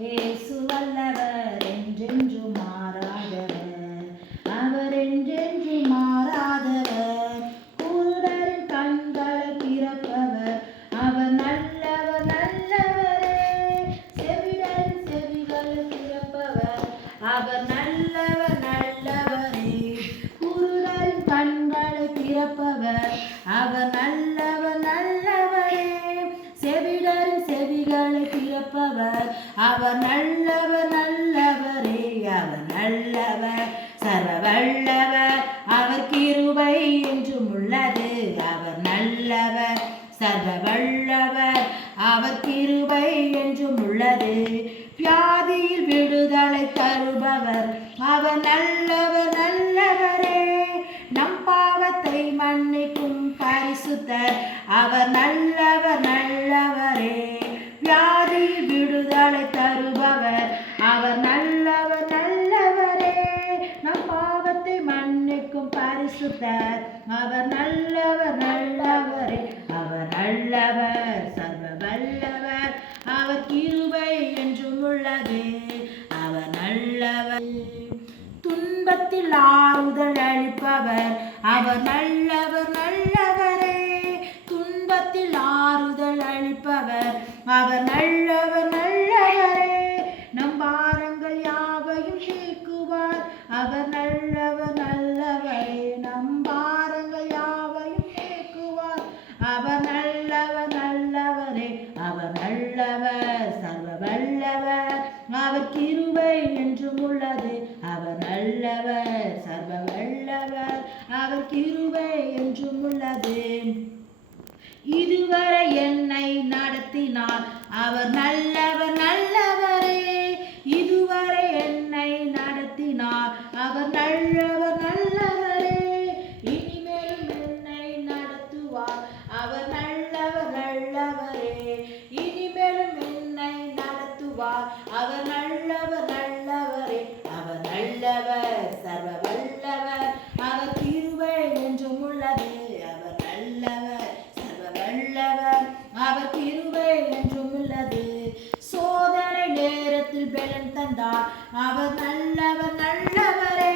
இயேசு வல்லவர் என்றென்றும் மாறாதவர், அவர் என்றென்றும் மாறாதவர். குருடரின் கண்களை திறப்பவர், அவர் நல்லவர் நல்லவரே. செவிடரின் செவிகளை திறப்பவர், அவர் நல்லவர் நல்லவரே. குருடரின் கண்களை திறப்பவர், அவர் நல்லவர் நல்லவரே. செவிடரின் செவிகளை திறப்பவர், அவர் நல்லவர் நல்லவரே. அவர் நல்லவர், சர்வ வல்லவர், அவர் கிருபை என்றும் உள்ளது. அவர் நல்லவர், சர்வ வல்லவர், அவர் கிருபை என்றும் உள்ளது. வியாதியில் விடுதலை தருபவர், அவர் நல்லவர் நல்லவரே. நம் பாவத்தை மன்னிக்கும் பரிசுத்தர், அவர் நல்லவர் நல்லவரே. வியாதியில் விடுதலை தருபவர், அவர் நல்லவர் நல்லவரே. நம் பாவத்தை மன்னிக்கும் பரிசுத்தர், அவர் நல்லவர் நல்லவரே. அவர் நல்லவர், சர்வ வல்லவர், அவர் கிருபை என்றும் உள்ளது. அவர் நல்லவர். துன்பத்தில் ஆறுதல் அளிப்பவர், அவர் நல்லவர் நல்லவரே. துன்பத்தில் ஆறுதல் அளிப்பவர், அவர் நல்லவர் நல்லவரே. நம் பாரங்கள் யாவையும் நீக்குவார், அவர் நல்லவர் நல்லவரே. நம் பாரங்கள் யாவையும் நீக்குவார், அவர் நல்லவர் நல்லவரே. அவர் நல்லவர், சர்வ வல்லவர், அவர் கிருபை என்றும் உள்ளது. அவர் நல்லவர், சர்வ வல்லவர், அவர் கிருபை என்றும் உள்ளது. இதுவரை என்னை நடத்தினார், அவர் நல்லவர் நல்லவரே. இதுவரை என்னை நடத்தினார், அவர் நல்லவர் நல்லவரே. இனிமேலும் என்னை நடத்துவார், அவர் நல்லவர் நல்லவரே. இனிமேலும் என்னை நடத்துவார், அவர் நல்லவர் நல்லவரே. அவர் நல்லவர், சர்வ வல்லவர், அவர் கிருபை என்றும் உள்ளது. அவர் நல்லவர், சர்வ வல்லவர், அவர் கிருபை என்றும் உள்ளது. சோதனை நேரத்தில் பலன் தந்தார், அவர் நல்லவர் நல்லவரே.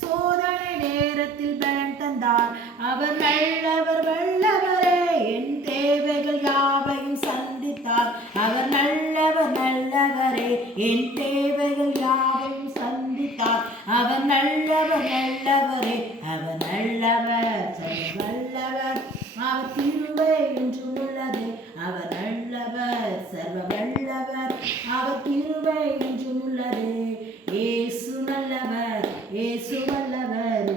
சோதனை நேரத்தில் பலன் தந்தார், அவர் நல்லவர் வல்லவரே. என் தேவைகள் யாவையும் சந்தித்தார், அவர் நல்லவர் நல்லவரே. என் தேவைகள் யாவையும் சந்தித்தார், அவர் நல்லவர் நல்லவரே. அவர் நல்லவர், சர்வ வல்லவர், அவர் கிருபை என்றும் உள்ளது. அவர் நல்லவர், சர்வ வல்லவர், அவர் கிருபை என்றும் உள்ளது. இயேசு நல்லவர், இயேசு வல்லவர்.